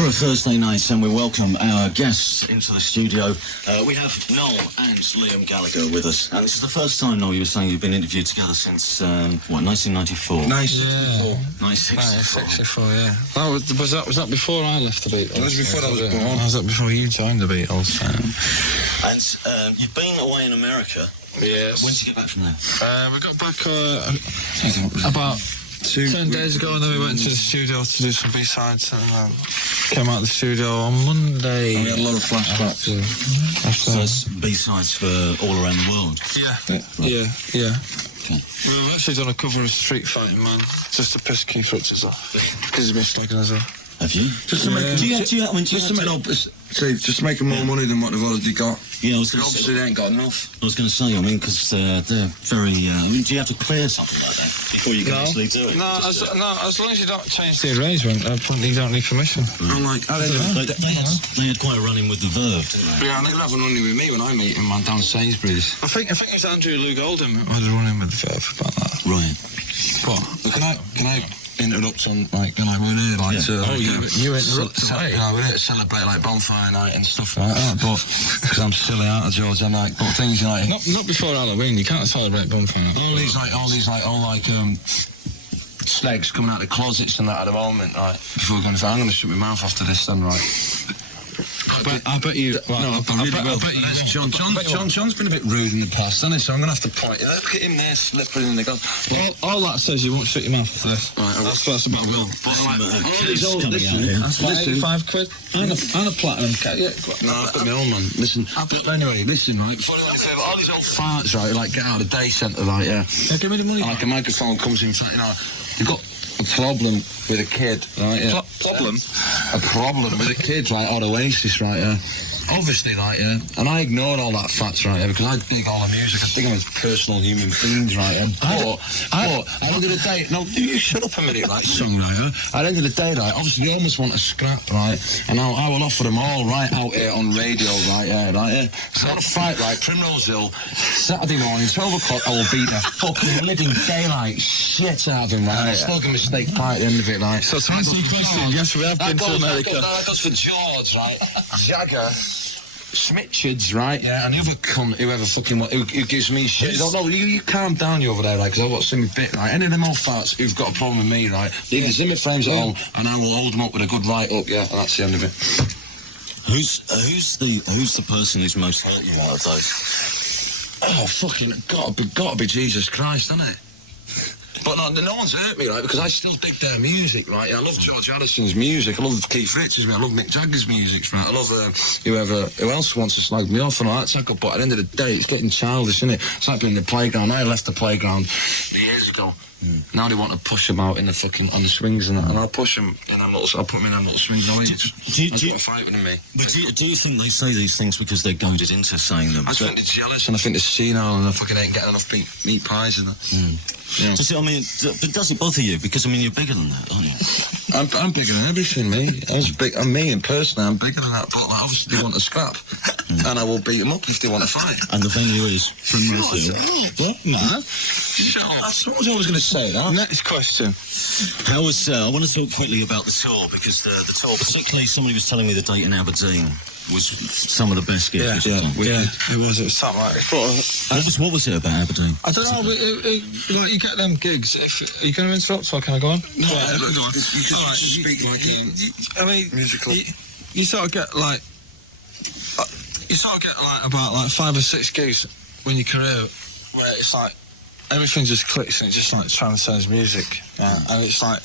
For a Thursday night, and we welcome our guests into the studio. We have Noel and Liam Gallagher with us. And this is the first time, Noel, you were saying you've been interviewed together since, 1994? 1964, yeah. Was that before I left the Beatles? It was before I was born. Was that before you joined the Beatles? And you've been away in America. Yes. When did you get back from there? We got back about 10 days ago, and then we went to the studio to do some B-sides, and came out of the studio on Monday. And we had a lot of flashbacks. So that's B-sides for all around the world? Yeah. Okay. We've actually done a cover of Street Fighting Man, just to piss Keith Richards off, because he's been slagging us off. Have you? Just to make just making more money than what they've already got. Yeah, I was going to Obviously, they ain't got enough. I was going to say, because they're very... do you have to clear something like that before you can actually do it? No, as long as you don't change the arrangement, you don't need permission. I'm like, They had quite a run-in with the Verve, didn't they? yeah, they're having running with me when I meet him down Sainsbury's. I think it was Andrew Luke Oldham who had a run-in with the Verve about that. Right. What? Can I interrupt on, like, we're here, like, you interrupted me. We're here to celebrate, like, bonfire night and stuff like that, but, because I'm silly out of George, I'm like, but things like... Not before Halloween, you can't celebrate bonfire night. All these, slags coming out of the closets and that at the moment, right, before we're going to... I'm going to shut my mouth after this then, right? I bet you... I bet you... John's been a bit rude in the past, hasn't he? So I'm going to have to point... Look at him there, slipping in the gun. All that says you won't shut your mouth after this. Right, that's about will. That's like 85 quid. And a platinum cat. Yeah. No, I've got my own, man. Listen, anyway, right, before I go all these old farts, right, like, get out of the day centre, right, yeah. Give me the money. Like a microphone comes in, you've got a problem with a kid, right, yeah. Problem? A problem with a kid, right, or Oasis, right, yeah. Obviously, right, yeah. And I ignored all that facts, right, yeah, because I dig all the music. I think I'm a personal human being, right, yeah. But at the end of the day, no, you shut up a minute, right, songwriter. At the end of the day, right, obviously they almost want a scrap, right, and I will offer them all, right, out here on radio, right, yeah, right, yeah. So I want to fight, right, Primrose Hill, Saturday morning, 12 o'clock, I will beat the fucking living daylight shit out of him, right, yeah. Smoke a mistake pie at the end of it, right. So to answer your question, yes, we have been to America. That goes for George, right, Jagger, Smitchards, right? Yeah, and the other cunt, whoever fucking who gives me shit. No, you calm down, you over there, right? Because I've got some bit, right? Any of them old farts who've got a problem with me, right? Leave the Zimmer frames at home, and I will hold them up with a good write up. Yeah, and that's the end of it. Who's the person who's most hurt you out of those? Oh, fucking gotta be Jesus Christ, isn't it? But no one's hurt me, right, because I still dig their music, right? Yeah, I love George Harrison's music, I love Keith Richards, I love Mick Jagger's music, right? I love who else wants to slag me off and all that type of, but at the end of the day, it's getting childish, isn't it? It's like being in the playground. I left the playground years ago. Now they want to push them out in the fucking, on the swings and that, and I'll push them in them little, I'll put them in them little swings. That's what fighting in me. But do you think they say these things because they're goaded into saying them? I just think they're jealous, and I think they're senile, and I fucking ain't getting enough meat pies and that. Yeah. But does it bother you? Because, you're bigger than that, aren't you? I'm bigger than everything, me. I'm me, and personally, I'm bigger than that, but obviously they want a scrap. And I will beat them up if they want to fight. And the venue is Primrose Hill. What? No. Shut up. That's what I was going to say, that. Next question. How was... I want to talk quickly about the tour, because the tour, particularly somebody was telling me the date in Aberdeen was some of the best gigs. Yeah, it was something like that. What was it about Aberdeen? I don't know, like, you get them gigs, are you going to interrupt, or can I go on? No, go on. You can speak like musical. You sort of get, like, about, like, 5 or 6 gigs when your career, where it's like, everything just clicks and it just, like, transcends music. And it's like,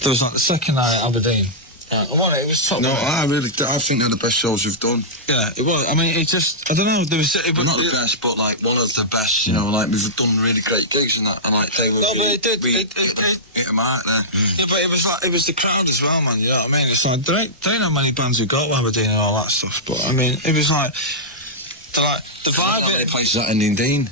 there was, like, the second night at Aberdeen. Yeah, well, it was top. No, I think they're the best shows we've done. Yeah, it was. It just, I don't know, there was... Not the best, but, like, one of the best, like, we've done really great gigs and that, and, like, they were... No, but it did. Hit them out there. Yeah, but it was, like, it was the crowd as well, man, you know what I mean? It's like, there ain't that many bands who go to Aberdeen and all that stuff, but, it was, like, the vibe... How many places that in Dean?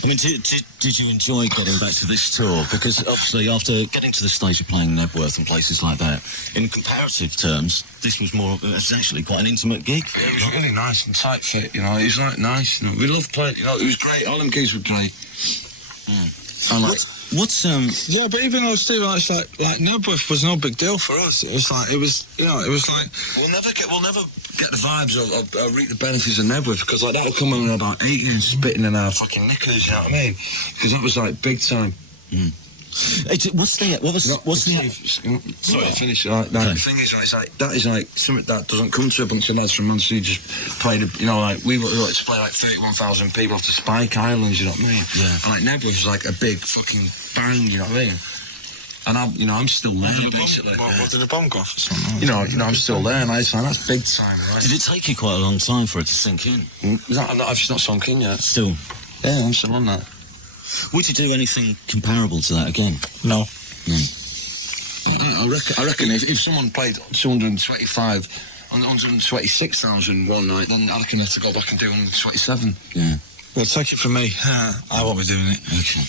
Did you enjoy getting back to this tour? Because obviously after getting to the stage of playing Knebworth and places like that, in comparative terms, this was more essentially quite an intimate gig. Yeah, it was really nice and tight fit, it was like nice, we loved playing, it was great, all them gigs were great. And like, What's Yeah, but even though Stephen, like Knebworth was no big deal for us. It was like it was like we'll never get the vibes or reap the benefits of Knebworth, because like that would come when we were about 8 and spitting in our fucking knickers, you know what I mean? Because that was like big time. what's the Sorry, finish. Like, the thing is, right, it's like that is like something that doesn't come to a bunch of lads from Manchester who just played. You know, like we like to play like 31,000 people off the Spike Islands. You know what I mean? Yeah. And like Knebworth was like a big fucking bang. You know what I mean? And I'm still there, basically. what did the bomb go off or something? You know, I'm still there, and it's like that's big time, right? Did it take you quite a long time for it to sink in? I've just not sunk in yet. Still. Yeah, I'm still on that. Would you do anything comparable to that again? No. I reckon if someone played 225 on 126,000 one night, then I reckon they have to go back and do 127. Yeah. Well, take it from me. I won't be doing it. Okay.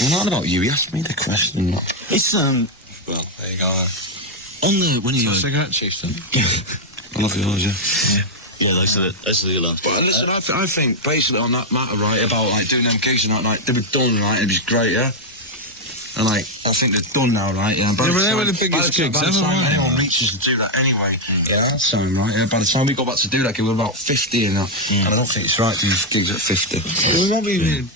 Well, not about you. You asked me the question. It's Well, there you go. on the when you Cigarette, Chieftain. I love yours, yeah. yeah, those are the last. But listen, I think basically on that matter, right, about like doing them gigs and that, like they were done, right? It was great, yeah. And like I think they're done now, right? Yeah. They were the biggest gigs by the ever, time weren't anyone they? reaches to do that anyway. Yeah, that's time, right? Yeah. By the time we go back to do that, we're about 50 and that. And I don't think it's right to do gigs at 50. We won't be.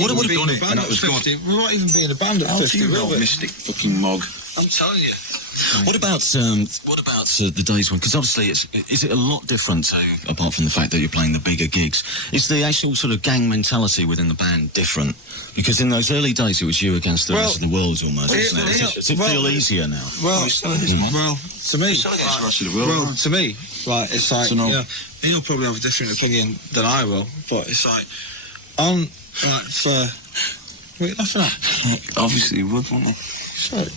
What would have done it? And that was 50. We won't even be in a band at 50, will we? Mystic fucking mug. I'm telling you. What about the days when? Because obviously, is it a lot different to, apart from the fact that you're playing the bigger gigs? Is the actual sort of gang mentality within the band different? Because in those early days, it was you against the rest of the world almost. Does it feel easier now? Well, to me, Still against the rest of the world. well, to me, like it's like So no. you'll probably have a different opinion than I will, but it's like on like for. What are you laughing at? Obviously, you would, wouldn't you? Sorry.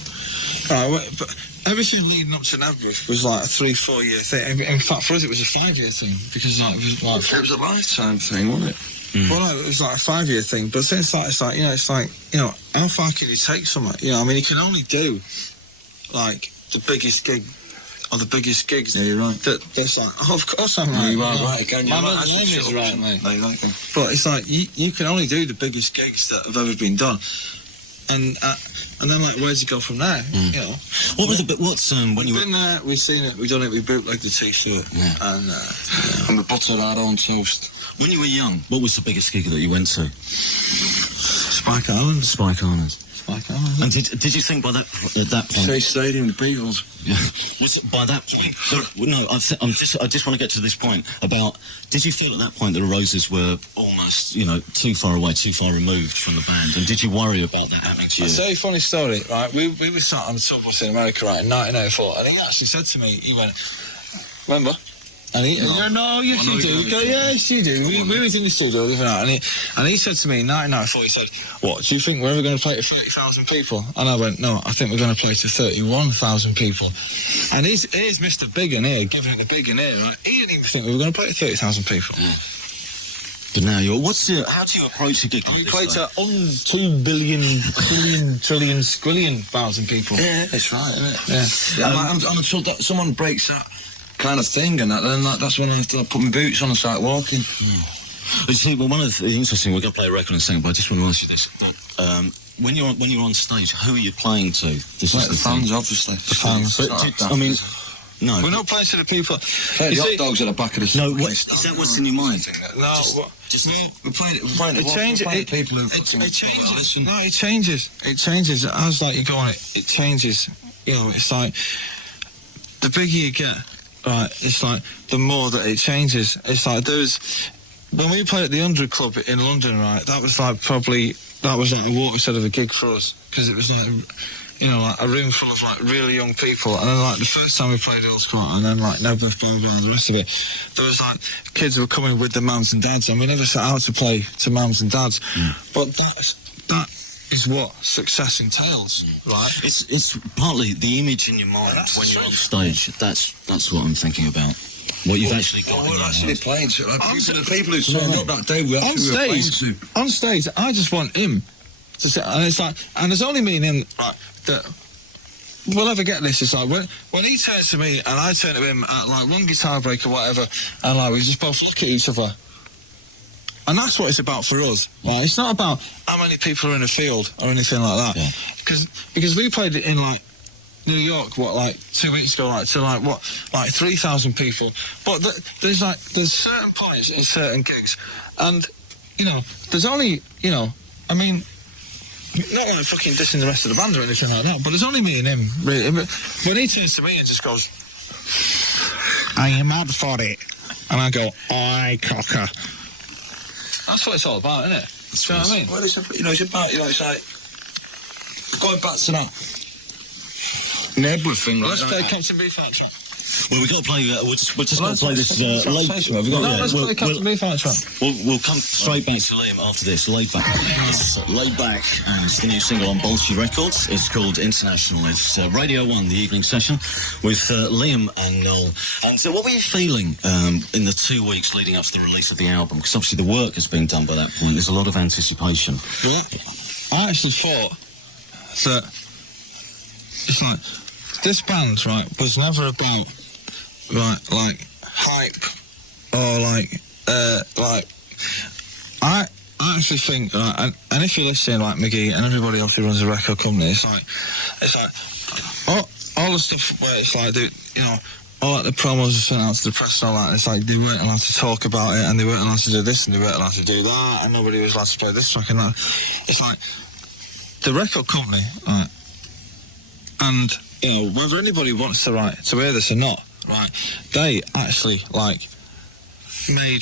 But everything leading up to Knebworth was like a 3-4 year thing. In fact, for us, it was a 5-year thing because like It was a lifetime thing, wasn't it? well, no, it was like a 5-year thing. But since that, it's like how far can you take something? You know, I mean, you can only do like the biggest gig or the biggest gigs. Yeah, you're right. That's like, of course I'm right. You are right again. My You're right. name is right, mate. No, you're right, then. But it's like you can only do the biggest gigs that have ever been done, and then like where's it go from there? You know, What was it? But what's when you we've been there, we've seen it, we've done it, we bootlegged the T-shirt, and And we buttered our own toast. when you were young, what was the biggest gig that you went to? Spike Island. Spike Islands. Spike Island. And did you think by that at that point? Chase Stadium, the Beatles. Yeah. Was it by that point? No, I just want to get to this point about. Did you feel at that point that the Roses were almost, too far away, too far removed from the band? And did you worry about that happening to you? It's a very funny story, right? We were sat on the tour bus in America, right, in 1984, and he actually said to me, he went, remember? And he, no, yes you do. Go, yes, you do. We was in the studio the other night, and he said to me in 1994, he said, what, do you think we're ever going to play to 30,000 people? And I went, no, I think we're going to play to 31,000 people. And here's Mr. Big in here, giving it the big in here, right? He didn't even think we were going to play to 30,000 people. But now how do you approach a gig like We this? played though? to 2 billion, trillion, squillion thousand people. Yeah, that's right, isn't it? Yeah. I'm told that someone breaks that kind of thing, and then that's when I have to put my boots on and start walking. You see, well, one of the interesting. We're going to play a record in a second, but I just want to ask you this: when you're on stage, who are you playing to? This Like is the fans, obviously. The fans. But no. We're not playing to the people. Play You the hot see- dogs at the back of the No, is that what's in your mind? No, We're playing it. it changes. People who It changes. listen. No, it changes. It changes. As like you go on, it changes. You know, it's like the bigger you get, right? It's like the more that it changes. It's like when we played at the 100 Club in London, right? That was like a watershed of a gig for us because it was like. Like a room full of like really young people, and then like the first time we played Earl's Court, and then like Knebworth, blah blah, and the rest of it, there was like kids who were coming with their mums and dads, and we never set out to play to mums and dads, but that is what success entails, right? It's partly the image in your mind when you're on stage. That's what I'm thinking about. What you've actually got. We're actually playing to the people who turned up that day. On stage, I just want him to sit, and it's like, and there's only me and him, right, that we'll ever get this. It's like when he turns to me and I turn to him at like one guitar break or whatever, and like we just both look at each other, And that's what it's about for us. Right? It's not about how many people are in a field or anything like that. Yeah. Because we played it in like New York, 2 weeks ago, to 3,000 people. But there's certain points in certain gigs, and there's only I mean, not like fucking dissing the rest of the band or anything like that, but there's only me and him, really. But when he turns to me and just goes, "Are you mad for it?" and I go, "Aye, cocker." That's what it's all about, isn't it? Do you know what I mean? Well, it's about, it's like, going back to that Knebworth thing, right? Let's play Captain Beefheart track. Well, we've got to play. We're just going to play this. Let's play Captain Beefheart track. We'll come straight back to Liam after this. Laid Back. It's Laid Back, and it's the new single on Bolshe Records. It's called International. It's Radio 1, the evening session, with Liam and Noel. And what were you feeling in the 2 weeks leading up to the release of the album? Because obviously the work has been done by that point. There's a lot of anticipation. Yeah. I actually thought that it's like this band, right, was never about like hype or I actually think, and if you're listening, like McGee and everybody else who runs a record company, it's like all the stuff where it's like all like the promos are sent out to the press and all that. It's like they weren't allowed to talk about it, and they weren't allowed to do this, and they weren't allowed to do that, and nobody was allowed to play this track and that. It's like the record company, right, and whether anybody wants to hear this or not, right, they actually made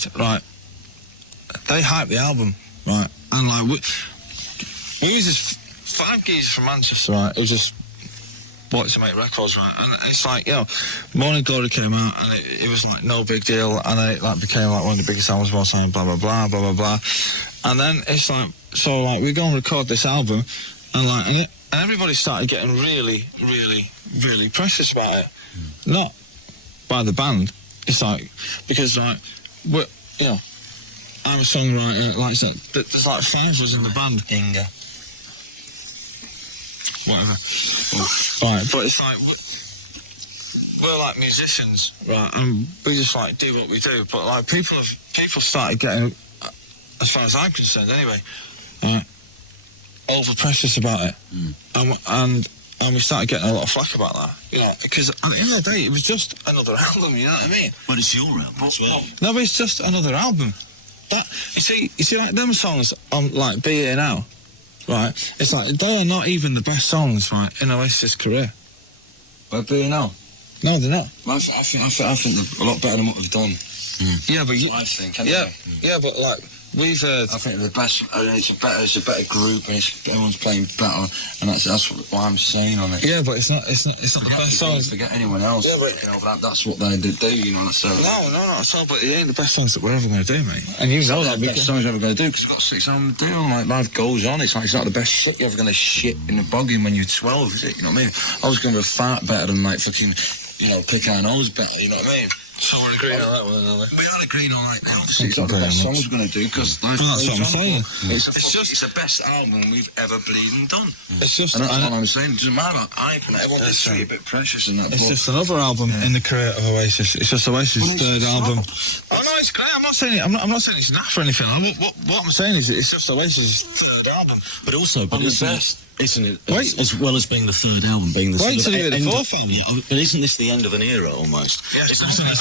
they hyped the album, right, and we was just 5 geezers from Manchester, right, who just wanted to make records, right, and it's like, Morning Glory came out, and it was like no big deal, and it became like one of the biggest albums of all time, blah blah blah blah blah blah, and then it's like, so we go and record this album, and everybody started getting really, really, really precious about it. Not by the band. It's like, because I'm a songwriter, like I said, there's like 5 of us in the band. Inga. Whatever. Right, but it's like, we're like musicians, right, and we just do what we do, but like people started getting, as far as I'm concerned anyway, over precious about it, and we started getting a lot of flack about that, because at the end of the day, it was just another album, you know what I mean? But it's your album as well. No, but it's just another album. That you see, like them songs on like Be Here Now, right? It's like they are not even the best songs, right, in Oasis' career. But Be Here Now? No, they're not. Well, I think they're a lot better than what we've done. Yeah, but I think. Anyway. Yeah, but like we've heard. I think they're the best. It's a better group, and everyone's playing better, and that's what I'm saying on it. Yeah, but it's not the best songs. Forget anyone else. Yeah, but that's what they do. So no. So, but it ain't the best songs that we're ever going to do, mate. And you know that. The best songs we're ever going to do, because we've got 6 albums to do. Like life goes on. It's not the best shit you're ever going to shit in the boggin when you're 12, is it? You know what I mean? I was going to fart better than like fucking, pick our nose better. You know what I mean? So we're agreeing on that one, aren't we? We are agreeing on that. It's not the best songs we're going to do, because that's what I'm saying. It's the best album we've ever bleeding done. It's just, and that's what I'm saying. It doesn't matter. Everyone gets a bit precious in that. It's just another album in the career of Oasis. It's just Oasis' third album. Oh no, it's great. I'm not saying it's naff or anything. What I'm saying is it's just Oasis' third album. But also, isn't it? Wait. As well as being the third album, being the Wait sort till of you hear the end fourth album. But isn't this the end of an era almost? Yeah, It's definitely.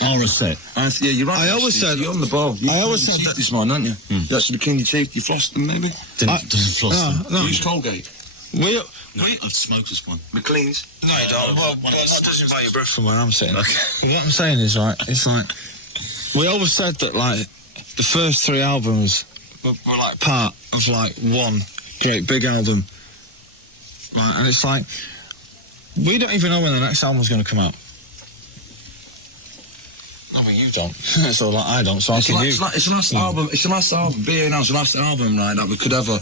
Are a set. Yeah, you're right. I always said you're on the ball. I always said that this morning, aren't you? That's the clean your teeth. You flossed them, maybe. Doesn't floss them. No. Use Colgate. No, I've smoked this one. McLean's. No, you don't. Well, that doesn't buy your breath from where I'm sitting. Okay. What I'm saying is, right, it's like, we always said that, like, the first 3 albums were like part of, like, one great big album. Right, and it's like, we don't even know when the next album's going to come out. I mean, you don't. So, like, I don't, so It's the last album. It's the last album. Be Here Now is the last album, right, that we could ever,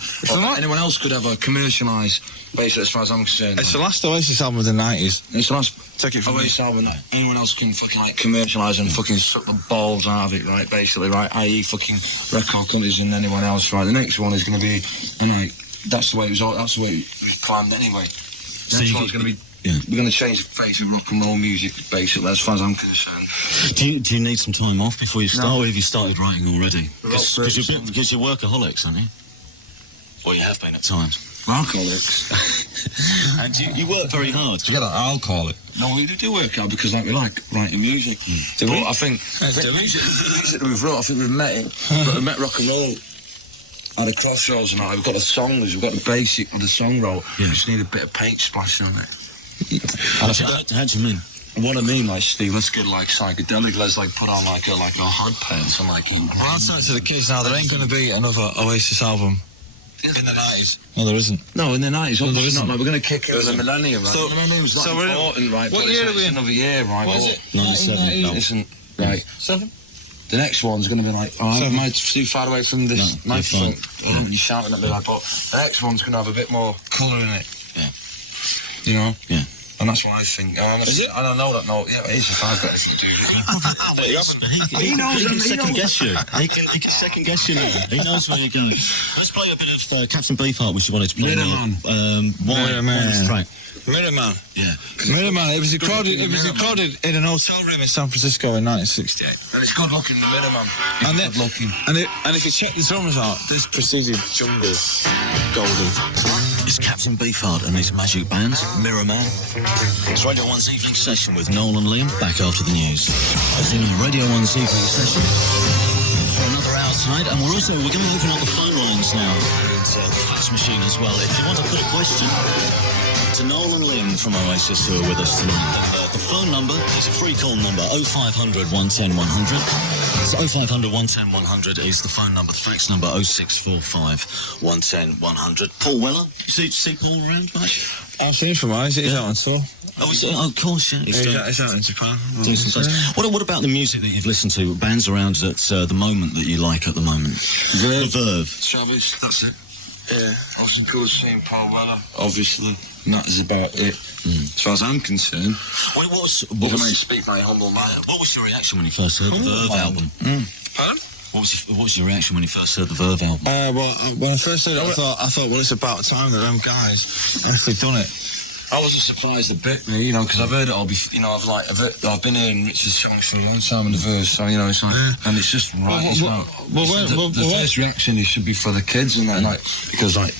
anyone else could ever commercialise, basically, as far as I'm concerned. It's the last Oasis album of the 90s. It's the last Take it from Oasis album that anyone else can fucking, like, commercialise and fucking suck the balls out of it, right, basically, right, i.e. fucking record companies and anyone else, right. The next one is going to be, that's the way it was planned anyway. The next one's going to be Yeah. We're going to change the face of rock and roll music, basically, as far as I'm concerned. Do you need some time off before you start, or have you started writing already? Because you're workaholics, aren't you? Well, you have been at times. Alcoholics. And you work very hard. Forget that, alcoholic. No, we do work hard because we like writing music. But I think the music that we've wrote, I think we've met rock and roll at a crossroads and we've got the songs, we've got the basic of the song wrote. We just need a bit of paint splash on it. How do you mean? What I mean, like, Steve, let's get like psychedelic, let's like put on like our hard pants and like... Well, I'll say to the kids now, there ain't going to be another Oasis album in the 90s. No, there isn't. No, in the 90s, No, there isn't. Like, we're going to kick it in the millennium, right? So- the millennium's not so we're in- important, right? what but year it's are we in? another year, right? What is it? 97. No. Listen, right. 7? The next one's going to be like, oh, I Seven. might too far away from this No, microphone. fine. I don't want you shouting at me like, but the next one's going to have a bit more colour in it. Yeah. You know? Yeah. And that's what I think. Is it? I don't know that. No, yeah, it is. If I've got anything to do. He can second guess you. He can second guess you now. He knows where you're going. Let's play a bit of Captain Beefheart, which you wanted to play. Mirror Man. Track. Mirror Man. Yeah. Mirror Man. It was recorded in an hotel room in San Francisco in 1968. And it's good looking, the Mirror Man. And Good looking. And if you check the drummers out, this preceded Jungle Goldie. It's Captain Beefheart and his magic band, Mirror Man. It's Radio 1's evening session with Noel and Liam, back after the news. As in Radio 1's evening session for another hour tonight, and we're going to open up the phone lines now, and the fax machine as well. If you want to put a question to Noel and Liam from Oasis who are with us tonight, the phone number is a free call number, 0500 110 100. So 0500 110 100 is the phone number. The fax number 0645 110 100. Paul Weller, you see Paul around much? I've seen from Eyes, he's out on tour. Of course, yeah. He's out in Japan. Doing some stuff. What about the music that you've listened to? Bands around at the moment that you like at the moment? The Verve. Travis, that's it. Yeah. Austin Cool's saying Paul Weller, obviously. And that is about it. As far as I'm concerned. What was Speak my humble mind. What was your reaction when you first heard the Verve album? Pardon? What was your reaction when you first heard the Verve album? Well, when I first heard it, I thought, well, it's about time that them guys actually done it. I wasn't surprised a bit, me, you know, because I've heard it all before. You know, I've been hearing Richard's songs for a long time in the verse, so you know, it's like, and it's just right. The first reaction should be for the kids and like because like.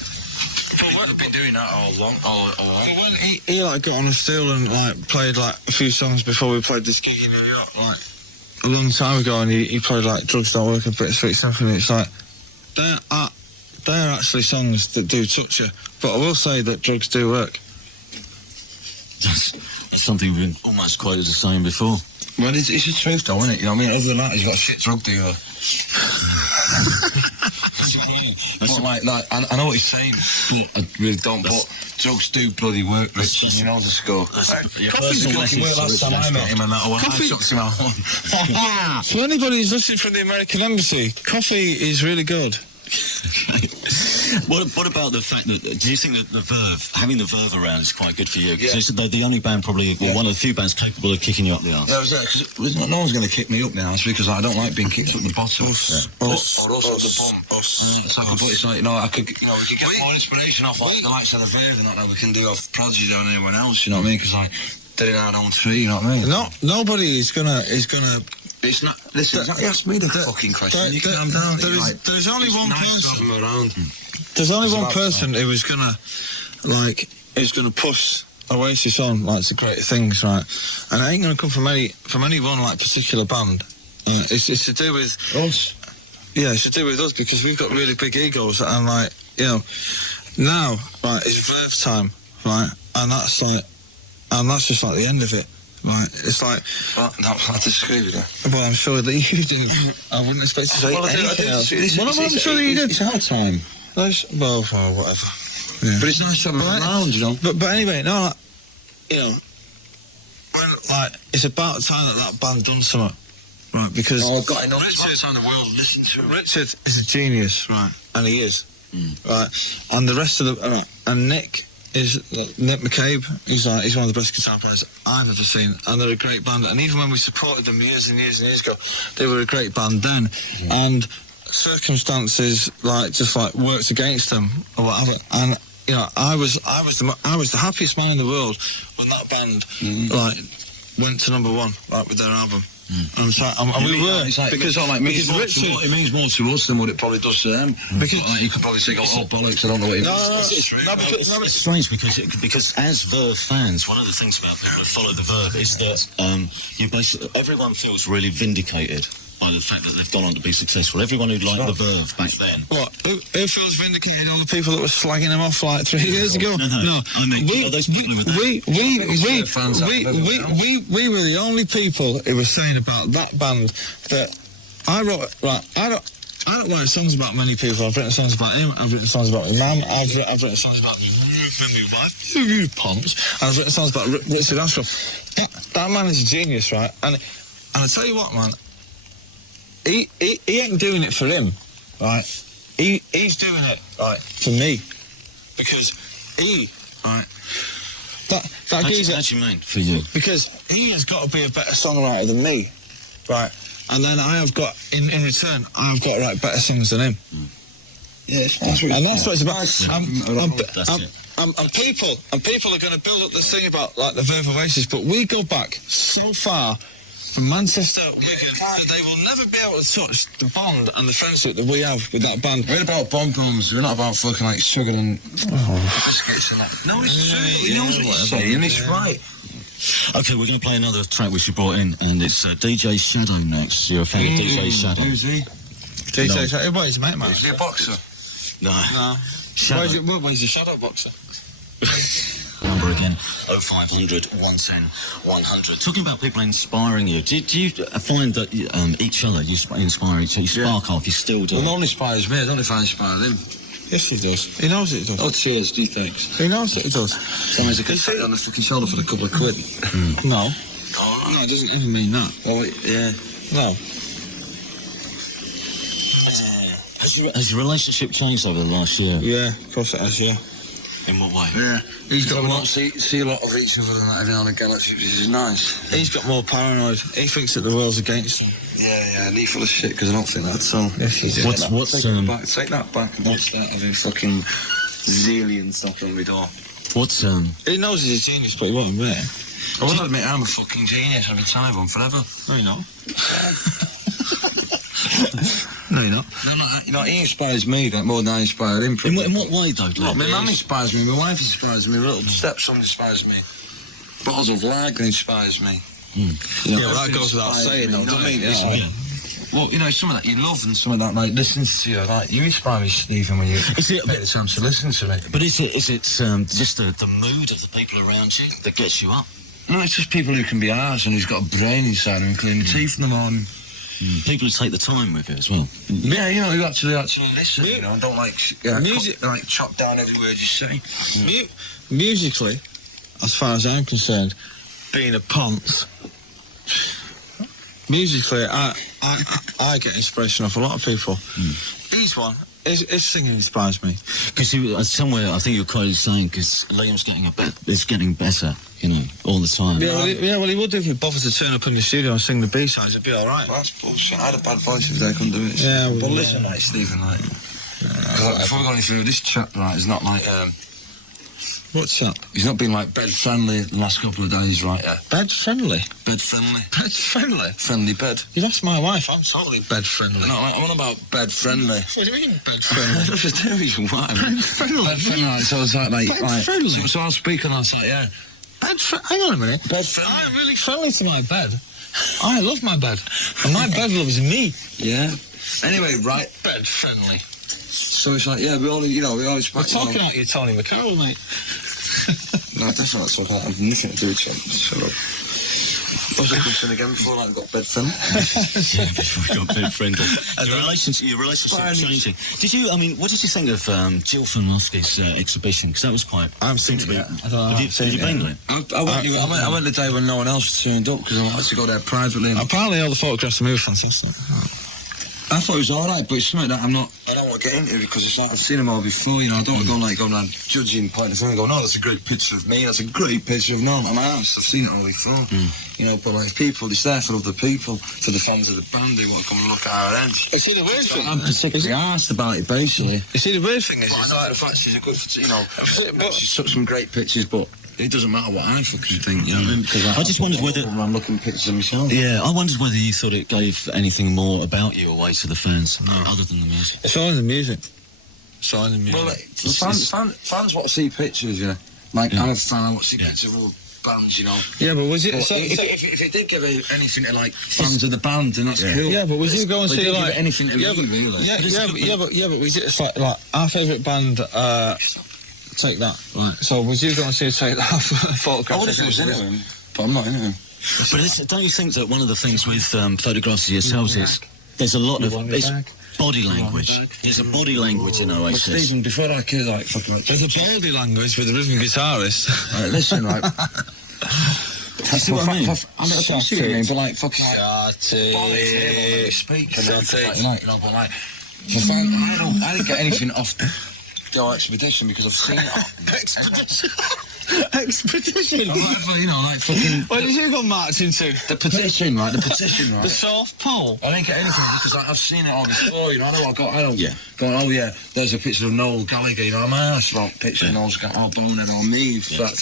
I've been doing that all along. When he like got on the steel and like played like a few songs before we played this gig in New York, like a long time ago, and he played like Drugs Don't Work and Bit of Sweet Stuff, and it's like they're actually songs that do touch you. But I will say that drugs do work. That's something we've been almost quoted as saying before. Well, it's the truth, though, isn't it? You know what I mean? Other than that, he's got a shit drug dealer. That's what I mean. I know what he's saying, but I really don't. But drugs do bloody work, Rich. You know the score. Coffee's a fucking work last time I met him and that one. I chucked him out. For anybody who's listening from the American Embassy, coffee is really good. What about the fact that, do you think that having the Verve around is quite good for you? Because they're the only band probably, or one of the few bands capable of kicking you up the arse. Yeah, because no one's going to kick me up the arse because I don't like being kicked up the bottom. Us or the bum. But it's like, you know, we could get more inspiration off like the likes of the Verve and that we can do off Prodigy than anyone else, you know what I mean? Because like, they're in our own tree, you know what I mean? No, nobody is gonna. It's not. Listen, you asked me the fucking question. You calm down. There's only one person. Around. There's only one person who is gonna push Oasis on like to greater things, right? And it ain't gonna come from any one like particular band. It's to do with us. Yeah, it's to do with us because we've got really big egos, and like, you know, now right it's Verve time, right? And that's just like the end of it. Right, it's like... Well, no, I disagree with that. Well, I'm sure that you do. I wouldn't expect to say anything else. I'm sure that you did. It's our time. Well, whatever. Yeah. But it's nice to have them around, you know. But anyway, no, like, you know, like, it's about time that band done something. Right, because... I've got enough time in the world to listen to him. Richard is a genius, right, and he is. Right, and the rest of the... and Nick McCabe, he's one of the best guitar players I've ever seen, and they're a great band. And even when we supported them years and years and years ago, they were a great band then. And circumstances just worked against them or whatever. And you know, I was the happiest man in the world when that band like went to number one, like with their album. And, so, and we were because it means more to us than what it probably does to them. Because like, you could probably say, "Oh bollocks!" I don't know what it means. It's strange because as Verve fans, one of the things about people that follow the Verve is that everyone feels really vindicated by the fact that they've gone on to be successful. Everyone who liked the Verve back then. What? Who feels vindicated? All the people that were slagging them off like 3 years ago? No. I mean, those people who were we were the only people who were saying about that band that I wrote. Right, I don't write songs about many people. I've written songs about him. I've written songs about my mum. I've written songs about my wife. You punks. And I've written songs about Richard Ashcroft. That man is a genius, right? And I tell you what, man. He ain't doing it for him, right? He's doing it, right, for me. Because right, that geezer... How do you mean, for you? Because he has got to be a better songwriter than me, right? And then I have got, in return, I've got to write better songs than him. Yeah, that's what it's about. That's it. And people are going to build up this thing about, like, the Verve Oasis, but we go back so far... from Manchester, Wigan, that they will never be able to touch the bond and the friendship that we have with that band. We're about bomb-bombs, we're not about fucking like sugar and biscuits and that. No, it's true, he knows what he's saying, it's right. Okay, we're going to play another track which you brought in, and it's DJ Shadow next. You're a fan of DJ Shadow. Who's he? DJ Shadow? What, he's a mate, man? Is he a boxer? No. Shadow. Where's the Shadow boxer? Number again, 0500 110 100. Talking about people inspiring you, do you find that each other, you inspire each other, you spark off, you still do? Well, no one inspires me, I don't know if I inspire him. Yes, he does. He knows it does. Oh, cheers, do thanks. He knows it does. Sometimes I can sit on the fucking shoulder for a couple of quid. No. Oh, No, it doesn't even mean that. oh, yeah. No. Has your relationship changed over the last year? Yeah, of course it has, yeah. In what way? Yeah, he's got a lot, see a lot of each other than that every now and again, which is nice. He's got more paranoid. He thinks that the world's against him. Yeah, and he's full of shit, because I don't think that, so... Yes, he did. Take that back and watch that having fucking zillions knocking on my door. He knows he's a genius, but he won't admit it. I won't admit I'm a fucking genius, I've been tired one forever. No, you're not. No, you're not. No, he inspires me that more than I inspired him. In what way, though? Look, my mum inspires me, my wife inspires me, my little stepson inspires me. Bottles of lager inspires me. You know, that goes without saying, though, doesn't it? Well, you know, some of that you love and some of that, like, listens to you. Like, you inspire me, Stephen, when you take the time to listen to me. But is it just the mood of the people around you that gets you up? No, it's just people who can be ours and who's got a brain inside them and clean the teeth in the morning. People who take the time with it as well. Yeah, you know, who actually listen, you know, and don't like chop down every word you say. Musically, as far as I'm concerned, being a ponce, musically, I get inspiration off a lot of people. He's one. His singing inspires me. Because somewhere, I think you're quite saying, because Liam's getting better, you know, all the time. Yeah, well, he would do if he bothered to turn up in the studio and sing the B-sides. It'd be all right. Well, that's bullshit. I had a bad voice if they couldn't do it. Yeah, well, listen, like, Stephen, like... before we go any further, this chap, right, is not like, What's up? He's not been, like, bed-friendly the last couple of days, right, yeah? Bed-friendly? Bed-friendly. Bed-friendly? Friendly bed. You lost my wife. I'm totally bed-friendly. No, I'm on about bed-friendly. What do you mean, bed-friendly? That's the reason why. Bed-friendly? Bed-friendly, so it's like... Bed-friendly? So I'll speak and I'll say, yeah. Hang on a minute. Bed-friendly. I'm really friendly to my bed. I love my bed. And my bed loves me. Yeah. Anyway, right. Bed-friendly. So it's like, yeah, we always We're talking about you, Tony McCarroll, mate. No, that's not so I have nothing to do with you. Shut up. Was I concerned again before I got bed-friendly? Yeah, before we got bed-friendly. Your relationship changing. What did you think of Jill Farnowski's exhibition? Because that was quite... I'm thinking it. Have you been there? I went the day when no one else turned up because I wanted to go there privately. Apparently all the photographs are moved fantastic. I thought it was alright, but it's something that I'm not an don't want to get into it because it's like I've seen them all before, you know. I don't want to go going around judging, pointing the finger, going, "No, that's a great picture of me. That's a great picture of Noel." I'm honest, I've seen it all before, you know. But like people, it's there for other people, for the fans of the band. They want to come and look at our end. You see the weird thing? I'm particularly arsed about it, basically. You see the weird thing is, But I know for the fact she's a good, you know. She's took some great pictures, but it doesn't matter what I fucking think, you know what I mean? Because I just wondered whether I'm looking at pictures of myself. Yeah, I wondered whether you thought it gave anything more about you away to the fans, other than the music. it's all in the music. It's all in the music. Well, like, fans want to see pictures, yeah. Like, I'm a fan, I want to see pictures of all bands, you know. yeah, but was it... But so, if it did give anything to, like, fans of the band, then that's cool. yeah, but was you going to But it see, didn't like... give anything to yeah, me, but, really. but was it it's like our favourite band, Take That, right? So was you going to see Take That photograph? I would if it was in it, but I'm not in it. But don't you think that one of the things with photographs of yourselves is there's a lot of it's body language. There's a body language in But Oasis. Stephen, before I could, like, fucking... Like, There's a body language with the rhythm guitarist. right, listen, right... You see what I mean? I see what you mean, but like, fucking... Shut Speak, Shut it. you know, but like... For fun, I didn't get anything off the expedition because I've seen it off... Expedition? Whatever, you know, like fucking... Where did you go marching to? The petition, right? The petition, right? The South Pole? I didn't get anything because I've seen it all before, you know. I don't Yeah. go, oh yeah, there's a picture of Noel Gallagher, you know. I'm asked about a picture of Noel's got all bone and all me. But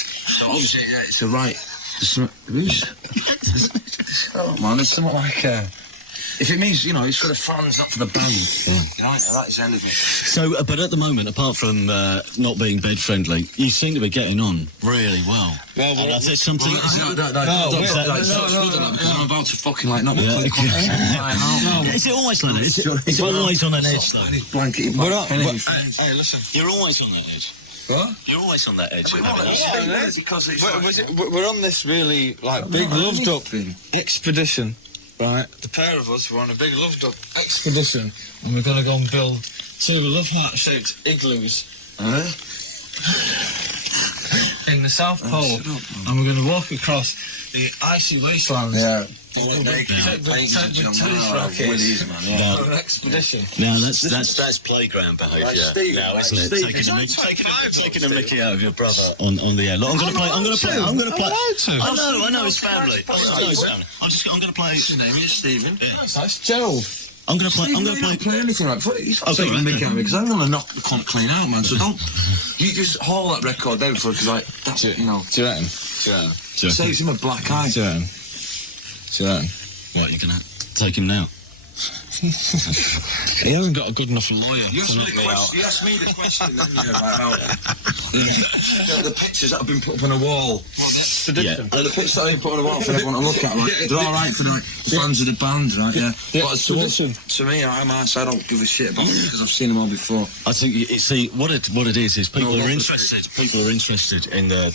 obviously, yeah, it's a right. Oh man, it's something like. If it means, you know, it's for the fans, not for the band. You know, that is the end of it. So, but at the moment, apart from not being bed friendly, you seem to be getting on really well. Well, And is there something? I'm about to fucking like not Yeah. no. Is it always like that? Is it always on an edge though? Blanket. hey, listen. You're always on that edge. What? You're always on that edge. Because it's We're on this really, like, big loved-up expedition, right? The pair of us were on a big loved-up expedition, and we're going to go and build 2 love heart-shaped igloos in the South Pole, and we're going to walk across the icy wastelands. yeah. For an expedition. Now that's playground behaviour. Now, isn't it? Taking a mickey out of your brother on the air. Look, I'm gonna play. I know it's family. I'm gonna play. His name is Stephen. Yeah. That's Joe. I'm gonna play anything right. He's not Okay, taking right. the mickey out of me because I'm gonna knock the cunt clean out, man. So don't you just haul that record down for because like that's it, you know. Do you reckon? Saves him a black eye. Do you reckon? Right, you're gonna take him now. He hasn't got a good enough lawyer. You asked me the question, didn't you, about the pictures that have been put up on a wall. Yeah. The pictures that have been put on a wall for everyone to look at, right? They're all right for the fans of the band, right? Yeah. But to me, I'm arsed. I don't give a shit about it because I've seen them all before. I think you see what it is people are interested. People are interested in the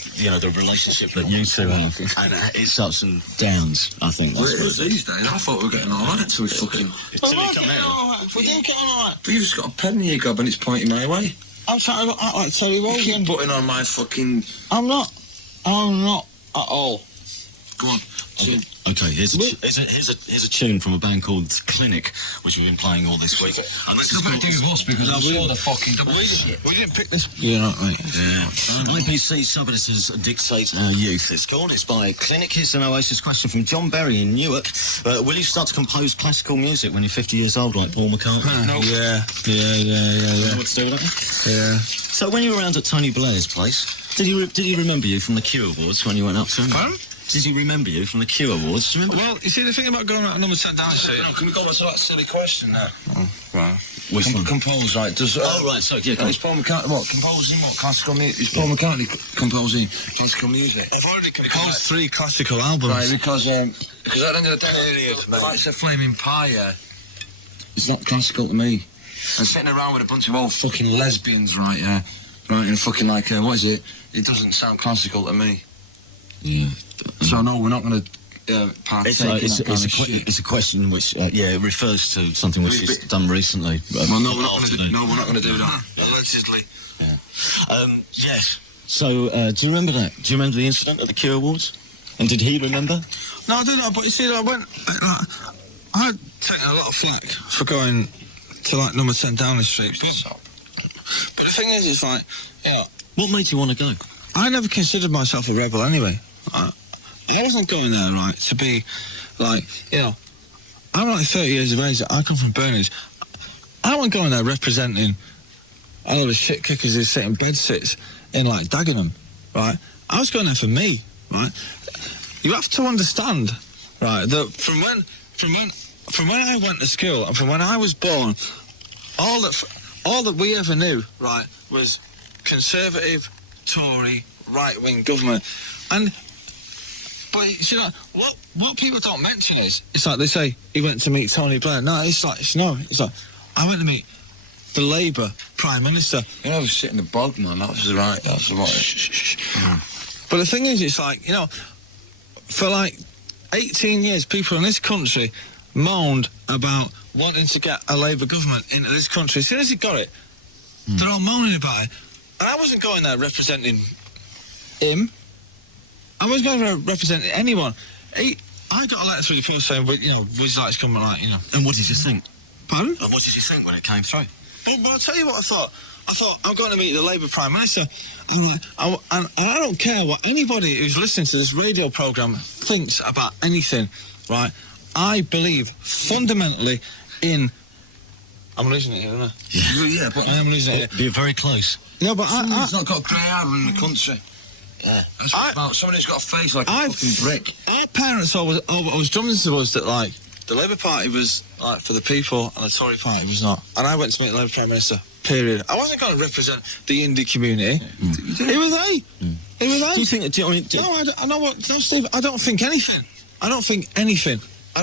relationship that you two have, and its ups and downs. I think Well, that's it what was these days. I thought we were getting all right until we fucking. Until you come out. We didn't get on alright. But you've just got a pen in your gob and it's pointing my way. I'm trying to act like Terry You Wogan. keep putting on my fucking. I'm not at all. Go on. Okay, here's a tune from a band called Clinic, which we've been playing all this week. And this is Nothing to do with us because I'm sure the fucking. We didn't pick this. Yeah, right. IPC subeditors dictate our youth. It's called. It's by Clinic. Here's an Oasis question from John Berry in Newark. Will you start to compose classical music when you're 50 years old, like Paul McCartney? No. Yeah. You know what to do with that? Yeah. So when you were around at Tony Blair's place, did he remember you from the Q Awards when you went up to him? Pardon? Did he remember you from the Q Awards? Do you remember? Well, you see, the thing about going out on number 10 down street. Can we go on to that silly question now? Right. Which one? Compose, right? Does, Right, so yeah, is Paul McCartney what composing what classical music? Is Paul McCartney composing classical music? I've already composed 3 classical albums. Right, because at the end of the day, it's a flaming pie. Yeah, it's not classical to me. And sitting around with a bunch of old fucking lesbians, right? Yeah, right, and fucking like what is it? It doesn't sound classical to me. Yeah. So no, we're not going to partake in that kind of shit. It's a question which, it refers to something which is done recently. Well, no, we're not going to do that. Allegedly. Yes. So, do you remember that? Do you remember the incident at the Q Awards? And did he remember? No, I don't know, but you see, I had taken a lot of flack for going to like number 10 Downing Street. But the thing is, it's like, you know, What made you want to go? I never considered myself a rebel anyway. I wasn't going there, right, to be like, you know, I'm like 30 years of age. I come from Burnage. I wasn't going there representing a lot of shit kickers who sit in bed sits in like Dagenham, right? I was going there for me, right? You have to understand, right, that from when I went to school and from when I was born, all that we ever knew, right, was conservative, Tory, right-wing government. But you know what people don't mention is it's like they say he went to meet Tony Blair. No, it's like I went to meet the Labour Prime Minister. You know, I was sitting in the bog, man. That was right. That's the right. But the thing is, it's like, you know, for like 18 years, people in this country moaned about wanting to get a Labour government into this country. As soon as he got it, they're all moaning about it. And I wasn't going there representing him. I wasn't going to represent anyone. I got a letter through the post saying, you know, would you like to come and, like, you know. And what did you think? Pardon? And what did you think when it came through? But I'll tell you what I thought. I thought, I'm going to meet the Labour Prime Minister. I'm like, and I don't care what anybody who's listening to this radio programme thinks about anything, right? I believe fundamentally in... I'm losing it here, aren't I? Yeah, but I am losing it here. You're very close. No, but someone's not got a grey hair in the country. Yeah, that's what about someone who's got a face like a fucking brick. Our parents always drumming to us that, like, the Labour Party was, like, for the people and the Tory Party was not. And I went to meet the Labour Prime Minister, period. I wasn't going to represent the indie community. It was they. It was they. Do you think... I know what... No, Steve, I don't think anything. I don't think anything. I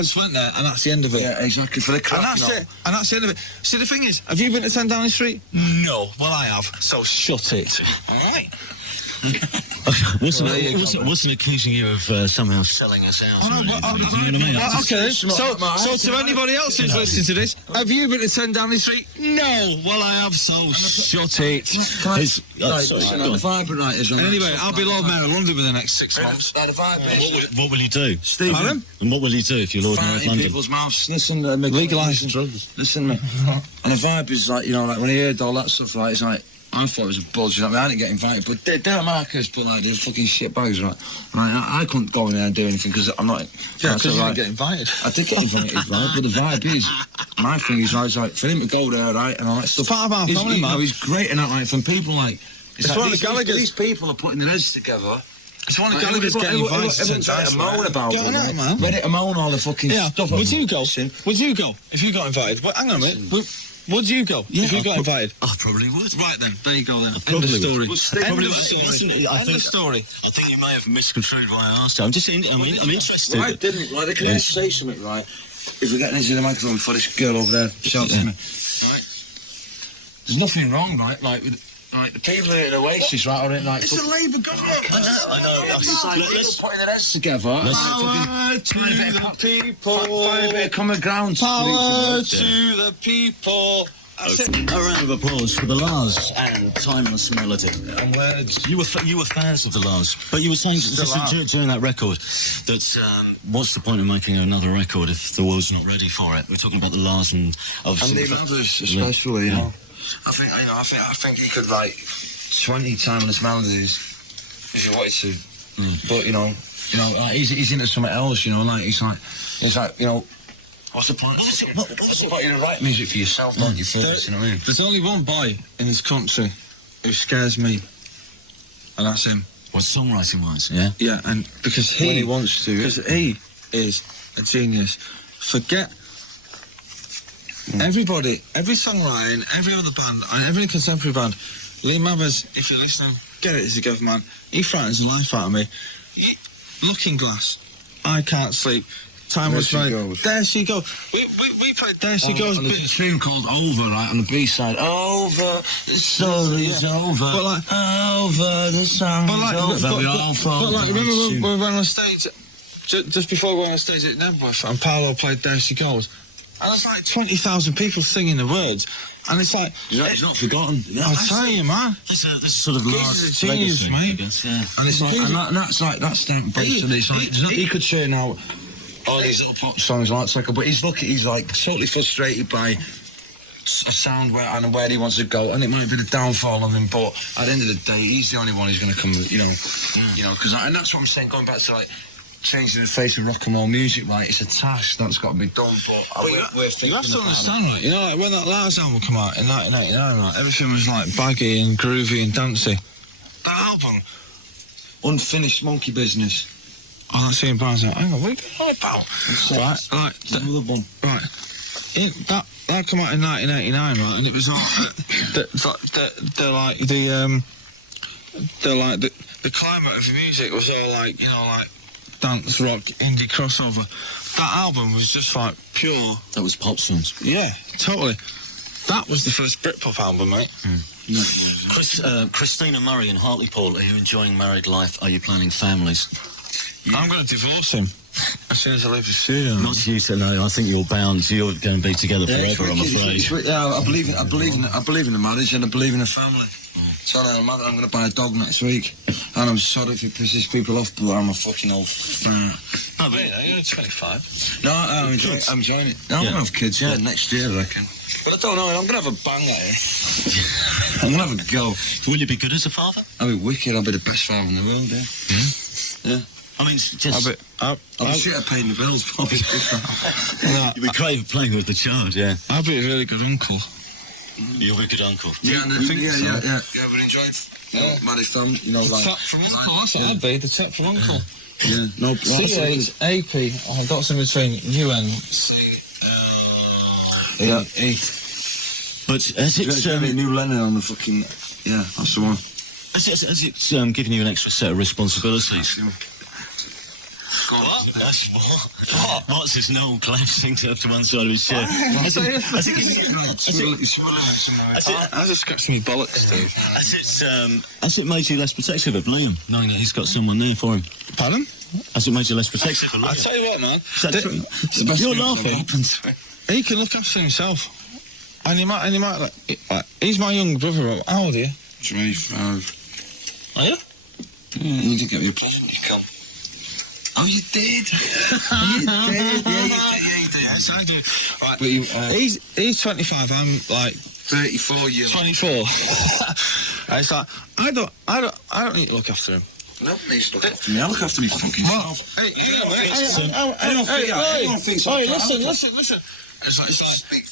just went there and that's the end of it. Yeah, exactly. For the crap. And that's it. And that's the end of it. See, the thing is, have you been to 10 Downing Street? No. Well, I have. So shut it. All right. Wasn't accusing you of somehow selling us out. Oh, no, but, you know what I mean? Okay, so to anybody else who's listening to this, have you been to 10 Downing Street? No. Well, I have, so shut it. The vibrate is Anyway, I'll be Lord Mayor of London within the next 6 months. What will you do? Stephen? Pardon? And what will you do if you're Lord Mayor of In London? people's mouths. Listen, Legalising drugs. Listen to me. And the vibe is like, you know, like when I heard all that stuff, like, it's like, I thought it was a buzz, you know what I mean? I didn't get invited, but they're markers, but like, they're fucking shit bags, right? I couldn't go in there and do anything because I'm not... Yeah, because you didn't get invited. I did get invited, right? But the vibe is, my thing is, like, for him to go there, right, and all that stuff... Part of our family, man. He's great in that, like, from people like... It's one of the Gallagher's. These people are putting their heads together. It's one of the Gallagher's getting invited to 10 Everyone's moan about it, right, man. Ready to moan all the fucking stuff. Would you go? Would you go if you got invited? Well, hang on a minute. Would you go if you got invited? I probably would. Right then, there you go then. End of story. End of story. End of story. I think you may have misconstrued why I asked you. I'm interested. Right, didn't. Like, they can say something, right? If we're getting into the microphone before this girl over there shouts at me. Right? There's nothing wrong, right? Like the people at Oasis, right? Are in, like, it's a Labour government. I know. Let's put their heads together. Power to the people. Find a bit of common ground. Power to the people. A round of applause for the Lars and Timeless Melody. And words. You were fans of the Lars, but you were saying during that record that what's the point of making another record if the world's not ready for it? We're talking about the Lars and obviously the others, especially. You know. I think he could write 20 Timeless Melodies if he wanted to. But you know, like, he's into something else. You know, like he's like, you know. What's the point? What's the point? You write music for yourself, don't you? First, you know what I mean? There's only one boy in this country who scares me, and that's him. What, songwriting-wise? Yeah. Yeah, and because when he wants to, because he is a genius. Forget everybody, every songwriting, every other band, and every contemporary band. Liam Mathers, if you're listening, get it together, man. He frightens the life out of me. Looking Glass, I Can't Sleep. Time was right. There she goes. We played There She Goes. And there's a tune called Over, right, on the B-side. Over, the story's over. But like, over, the song's over. But like, remember we went on stage, just before we went on stage at Knebworth, and Paolo played There She Goes. And there's like 20,000 people singing the words. And it's like... He's not forgotten. I'll tell you, man. This sort of Lars genius, mate. Yeah. And it's like, and that's like, that's stamp based on it. He could say now... all these little pop songs like that. But he's like totally frustrated by a sound where he wants to go, and it might be the downfall of him. But at the end of the day, he's the only one who's going to come. You know, and that's what I'm saying. Going back to like changing the face of rock and roll music, right? It's a task that's got to be done. But we're thinking you have to about understand, right? You know, like when that Lars album came out in 1989, like, everything was like baggy and groovy and dancey. That album, Unfinished Monkey Business. oh, that's Ian Brown's out. Hang on, what are you on about? Right, Another one. right. That came out in 1989, right? And it was all the climate of the music was all like, you know, like dance rock indie crossover. That album was just like pure. That was pop songs. Yeah, totally. That was the first Britpop album, mate. Christina Murray and Hartlepool, are you enjoying married life? Are you planning families? I'm going to divorce him as soon as I leave the studio. Not you to know. I think you're bound. You're going to be together forever, I'm afraid. I believe in the marriage and I believe in the family. So I'm going to buy a dog next week, and I'm sorry if it pisses people off, but I'm a fucking old fat. Oh, but you're 25. No, I'm enjoying it. No, I'm going to have kids, next year, I reckon. But I don't know, I'm going to have a bang at it. I'm going to have a go. Will you be good as a father? I'll be wicked, I'll be the best father in the world, yeah. I mean, it's just... I'll be shit at paying the bills, probably. You'll be great playing with the child, yeah. I'll be a really good uncle. You'll be a good uncle. Yeah, and yeah, but enjoying, married family, you know, like... The tap from uncle, that's what I'd be, the tap from uncle. Yeah, no, C-H-A-P, I've got some between U-N... Yeah, But has it... a new Lennon on the fucking... Yeah, that's the one. Has it given you an extra set of responsibilities? What? What's this Noel collapsing to one side of his chair? Has it given you... I just scratched me bollocks, dude. Has it made you less protective of Liam, knowing that he's got someone there for him? Pardon? Has it made you less protective of Liam? I tell you what, man. You're laughing. He can look after himself. And he might like, he's my younger brother. How old are you? 25. Are you? You did get me a present, you come. Oh, you did? You did? Yeah, you did. Yes, I do. Right, but you, he's 25, I'm like 34 years. 24. And it's like, I don't need to look after him. No one needs to look after me. I look after me fucking self. Hey, hang on, mate. Everyone thinks Hey, listen. It's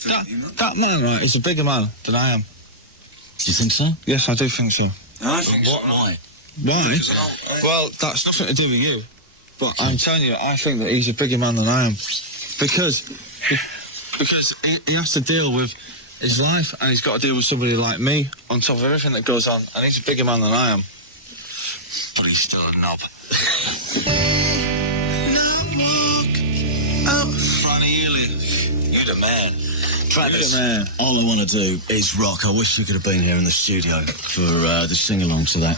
like that man, right, is a bigger man than I am. Do you think so? Yes, I do think so. I think so. Why? Why? Well, that's nothing to do with you. But I'm telling you, I think that he's a bigger man than I am. Because he has to deal with his life, and he's got to deal with somebody like me on top of everything that goes on, and he's a bigger man than I am. But he's still a knob. You're the man. Travis, all I want to do is rock. I wish you could have been here in the studio for the sing-along to that.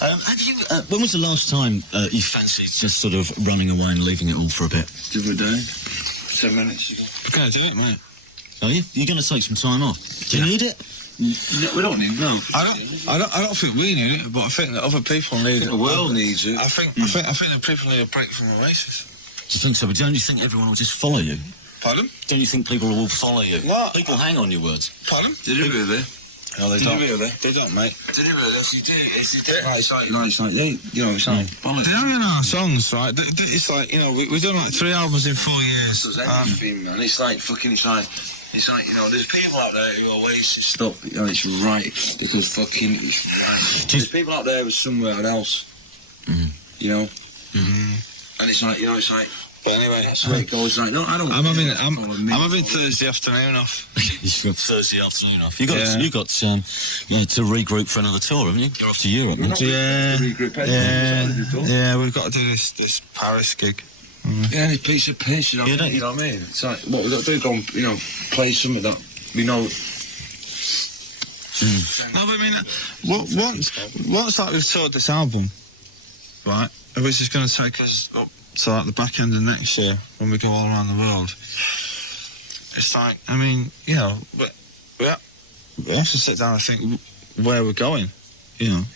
Have you? When was the last time you fancied just sort of running away and leaving it all for a bit? The other day. 10 minutes ago. We're going to do it, mate. Are you? You're going to take some time off? Do you need it? No, we don't need it. No. I don't think we need it, but I think that other people need it. The world needs it. I think that people need a break from the races. Do you think so? But don't you think everyone will just follow you? Pardon? Don't you think people will follow you? What? People hang on your words. Pardon? Did you really? No, they don't. They don't, mate. Did you really? Yes, you did. Right, it's like, you know, it's like bollocks. They hang on our songs, right? It's like, you know, we've done like 3 albums in 4 years. There's everything, man. It's like, you know, there's people out there who always stop, you know, it's right, because fucking, there's people out there with somewhere else, you know, and it's like, you know, it's like, but anyway, that's where it goes, like, no, I don't. I'm having Thursday afternoon off. You've got Thursday afternoon off. You got to regroup for another tour, haven't you? You're off to Europe, haven't you? Yeah, we've got to do this Paris gig. Yeah, any piece of piss, you know what I mean? It's like, what we've got to do, go and, you know, play something that we know. No, but I mean, once like we've toured this album, right, which is going to take us up to like the back end of next year when we go all around the world. It's like, I mean, you know, we have to sit down and think where we're going, you know.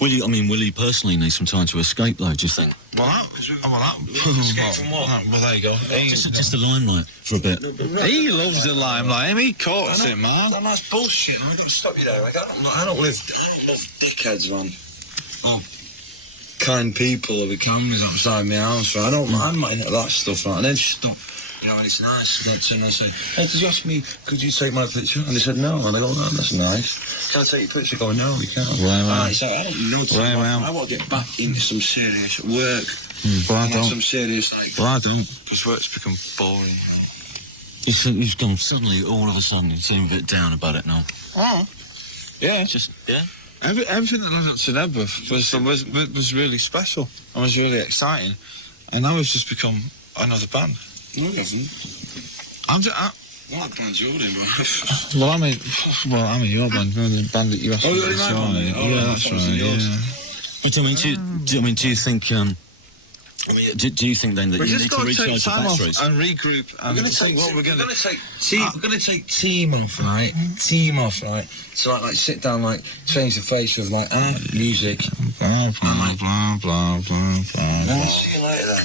Will you personally need some time to escape, though, do you think? Escape from what? Well, there you go. Just the limelight for a bit. He loves the limelight. He courts it, man. That's bullshit. I've got to stop you there. Like, I don't love dickheads, man. Oh, kind people with cameras outside my house. Right? I'm not into that stuff. Right? And then stop. You know, and it's nice. And then I say, "Hey, did you ask me? Could you take my picture?" And they said no. And I go, "Oh, that's nice. Can I take your picture?" Going, "No, you can't." Wow. So I don't know. I want to get back into some serious work. But I don't. Some serious But I don't. because work's become boring. You've gone suddenly, all of a sudden, you seem a bit down about it now. Oh, yeah. Yeah? Everything that led up to Knebworth was really special and was really exciting, and now it's just become another band. No, it hasn't. What band's your name, bro? Well, I mean your band, the band that you asked me to join. Yeah, that's right. But do you think? Do you think then that you need to recharge the batteries? And regroup. And We're going to take team off, right? So like sit down, like change the face with like music. Blah blah blah blah blah blah. See you later then.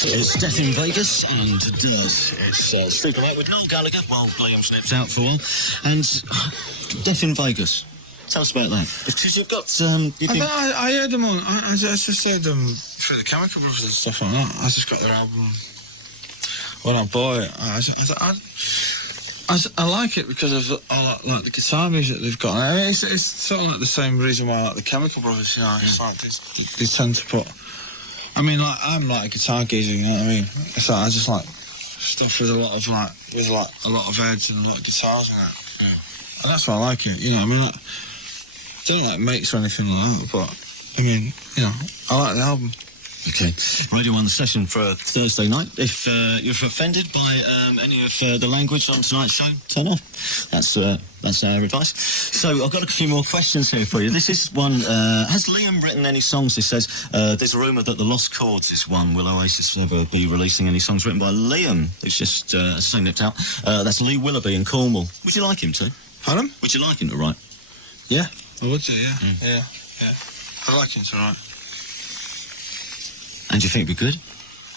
It's Death in Vegas, and it's Sleeping Out with Noel Gallagher while Liam's nipped out for a while. And Death in Vegas. Tell us about that. Because you've got I heard them on. I just heard them through the Chemical Brothers and stuff like that. I just got their album when I bought it. I like it because of like the guitar music they've got. I mean, it's sort of like the same reason why I like the Chemical Brothers. You know, it's like they tend to put. I mean, like I'm like a guitar geezer. You know what I mean? It's like I just like stuff with a lot of a lot of heads and a lot of guitars and that. Yeah. And that's why I like it. You know, I mean, like, I don't like mates or anything like that, but I mean, you know, I like the album. Okay, Radio 1 the session for a Thursday night. If you're offended by any of the language on tonight's show, turn off. That's our advice. So I've got a few more questions here for you. This is one. Has Liam written any songs? It says there's a rumour that the Lost Chords is one. Will Oasis ever be releasing any songs written by Liam? Who's just nipped out. That's Lee Willoughby in Cornwall. Would you like him to? Pardon? Would you like him to write? Yeah, I would do. Yeah. I'd like him to write. And do you think it'd be good?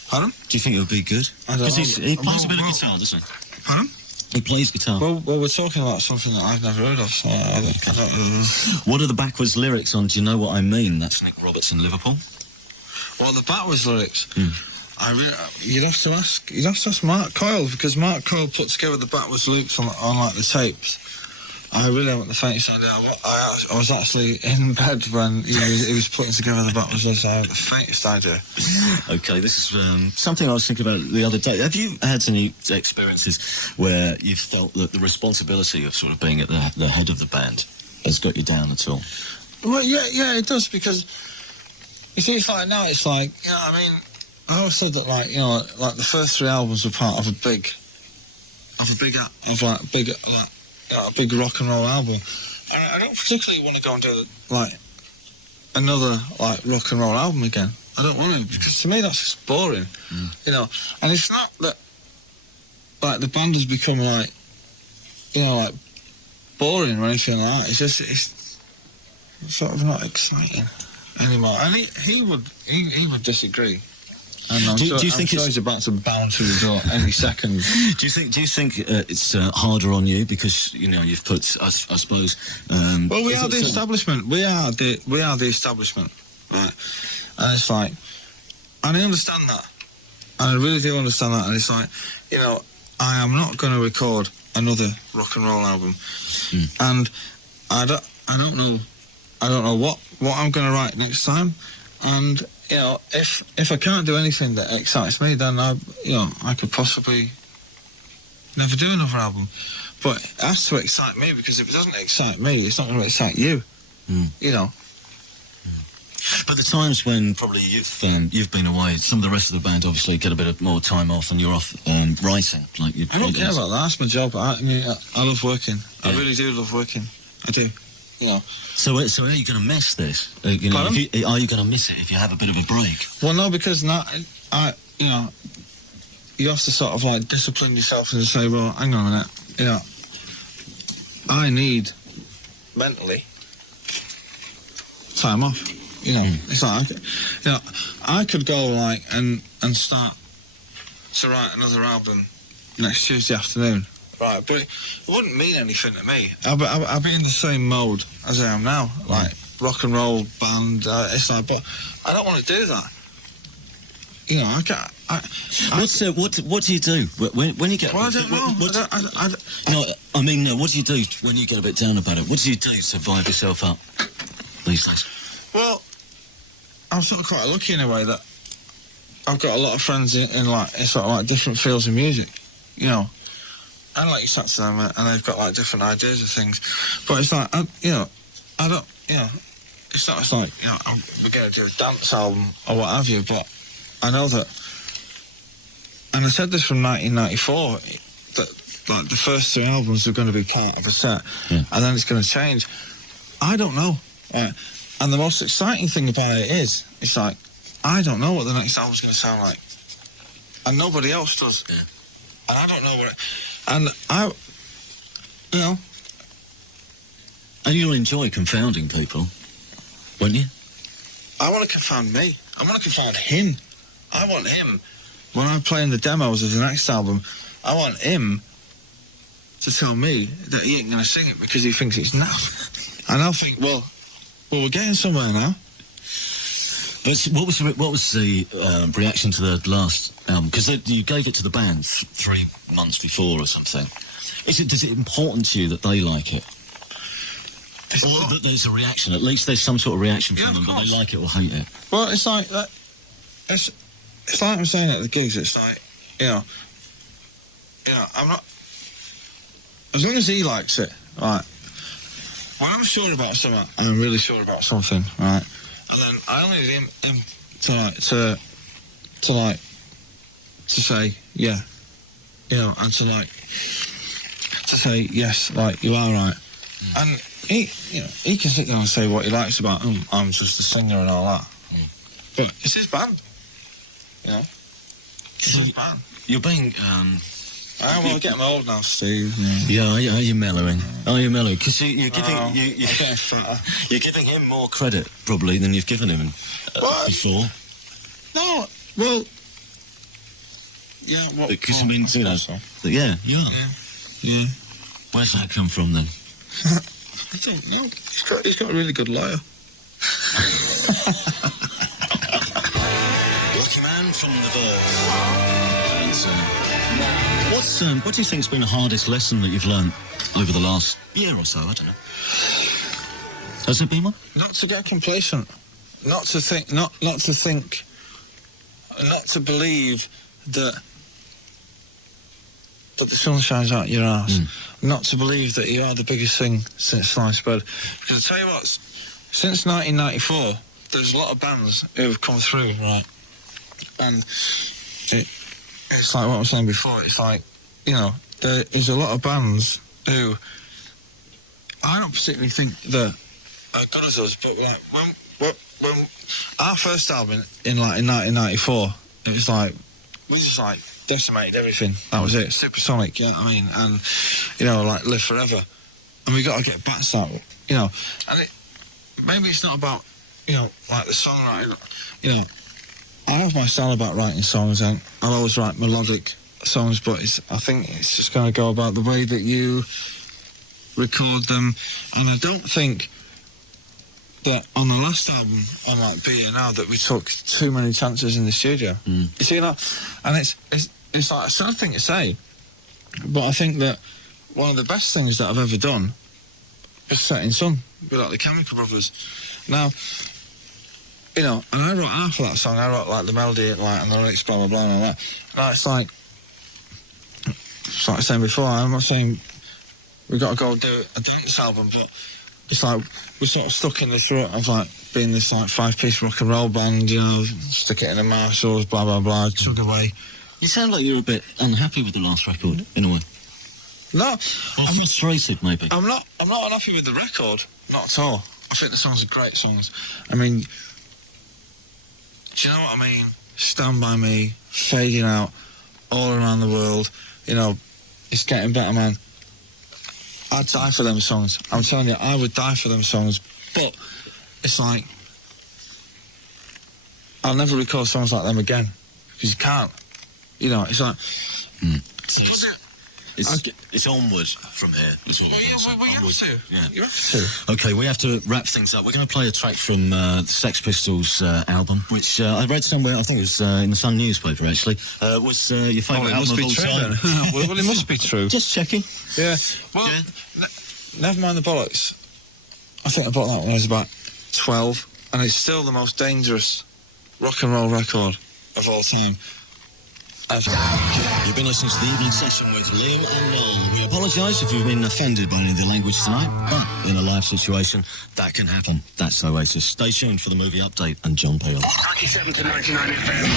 Pardon? Do you think it would be good? Because he plays a bit of guitar, doesn't he? Pardon? He plays guitar. Well, we're talking about something that I've never heard of, so I don't. What are the backwards lyrics on Do You Know What I Mean? That's Nick Roberts in Liverpool. Well, the backwards lyrics. You'd have to ask Mark Coyle, because Mark Coyle put together the backwards lyrics on like the tapes. I really haven't the faintest idea. I was actually in bed when he was putting together the backwards lyrics. I had the faintest idea. Okay, this is something I was thinking about the other day. Have you had any experiences where you felt that the responsibility of sort of being at the head of the band has got you down at all? Well, yeah, it does, because you see, like now it's like, you know, I mean, I always said that, like, you know, like the first three albums were part of a big rock and roll album. I don't particularly want to go and do like another like rock and roll album again. I don't want to, because to me that's just boring, you know. And it's not that like the band has become like, you know, like boring or anything like that. It's just it's sort of not exciting anymore. And he would disagree. And I'm sure he's about to bound through the door any second. Do you think it's harder on you because you know you've put I suppose? Well, we are the establishment. We are the establishment, right? And it's like, and I understand that. I really do understand that. And it's like, you know, I am not going to record another rock and roll album, and I don't know what I'm going to write next time, and. You know, if I can't do anything that excites me, then I could possibly never do another album. But it has to excite me, because if it doesn't excite me, it's not going to excite you. You know. But the times when probably you've been away, some of the rest of the band obviously get a bit of more time off, and you're off writing. Like I don't care about that. That's my job. I mean, I love working. Yeah. I really do love working. I do. You know. So are you going to miss this? Are you going to miss it if you have a bit of a break? Well, no, because now you know, you have to sort of like discipline yourself and say, well, hang on a minute, you know, I need mentally time off. You know, it's like, I could go like and start to write another album next Tuesday afternoon, right? But it wouldn't mean anything to me. I'll be in the same mode as I am now, like rock and roll band. It's like, but I don't want to do that. You know, I can't. What do you do when you get? Well, I don't know. What do you do when you get a bit down about it? What do you do to vibe yourself up these days? Well, I'm sort of quite lucky in a way that I've got a lot of friends in like sort of like different fields of music, you know. And like you chat to them and they've got like different ideas of things, but it's like I don't, it's not like we're going to do a dance album or what have you, but I know that, and I said this from 1994 that like the first 3 albums are going to be part of a set, and then it's going to change. I don't know. And the most exciting thing about it is, it's like, I don't know what the next album's going to sound like. And nobody else does. Yeah. And I don't know what it... And And you'll enjoy confounding people, won't you? I want to confound me. I want to confound him. I want him, when I'm playing the demos of the next album, I want him to tell me that he ain't going to sing it because he thinks it's naff. And I'll think, well, we're getting somewhere now. But what was the reaction to the last album? Because you gave it to the band 3 months before or something. Is it important to you that they like it? Or that there's a reaction? At least there's some sort of reaction from them, but they like it or hate it. Well, it's like that. It's like I'm saying at the gigs. It's like, I'm not. As long as he likes it, right. When I'm sure about something, I'm really sure about something, right? And then I only need him to say yeah, and to say yes, like you are right. And he can sit there and say what he likes about I'm just a singer and all that. But it's his band, It's his band. You're being I'm getting old now, Steve. Yeah, are you mellowing? Are you mellowing? Because you're giving him more credit probably than you've given him before. No, well, yeah. Because yeah, you are. Yeah. Where's that come from then? I don't know. He's got a really good lawyer. Lucky man from the Verve. What do you think has been the hardest lesson that you've learned over the last year or so? I don't know. Has there been one? Not to get complacent. Not to believe that the sun shines out your arse. Not to believe that you are the biggest thing since sliced bread. Because I tell you what, since 1994, there's a lot of bands who have come through, right? And it's like what I was saying before. It's like, there is a lot of bands who I don't particularly think that are good as us, but like when our first album in 1994, it was like we just like decimated everything. That was it. Supersonic, you know what I mean? And like Live Forever. And we got to get back to that, And maybe it's not about like the songwriting. I have my style about writing songs, and I'll always write melodic songs, but I think it's just going to go about the way that you record them. And I don't think that on the last album, on like Be Here Now, that we took too many chances in the studio. You see that? And it's like a sad thing to say, but I think that one of the best things that I've ever done is Setting Sun with like the Chemical Brothers. Now, and I wrote half of that song. I wrote like the melody and the lyrics, blah blah blah, and all that. And it's like I was saying before, I'm not saying we've got to go do a dance album, but it's like we're sort of stuck in this rut of like being this like 5-piece rock and roll band, stick it in the Marshalls, blah blah blah, chug away. You sound like you're a bit unhappy with the last record, in a way. No, or frustrated, maybe. I'm not unhappy with the record, not at all. I think the songs are great songs. I mean, do you know what I mean? Stand By Me, Fading Out, All Around the World. It's getting better, man. I'd die for them songs. I'm telling you, I would die for them songs. But it's like I'll never record songs like them again because you can't. You know, it's like. It's onward from here. That's what We have Onward. to. Yeah. You have to. Okay, we have to wrap things up. We're going to play a track from the Sex Pistols album, which I read somewhere, I think it was in the Sun newspaper actually, was your favourite album of all time. Well, it must be true. Just checking. Yeah. Well, never mind the bollocks. I think I bought that when I was about 12, and it's still the most dangerous rock and roll record of all time. You've been listening to the evening session with Liam and Noel. We apologise if you've been offended by any of the language tonight, but in a live situation, that can happen. That's Oasis. Stay tuned for the movie update and John Peel. 97 to 99 FM.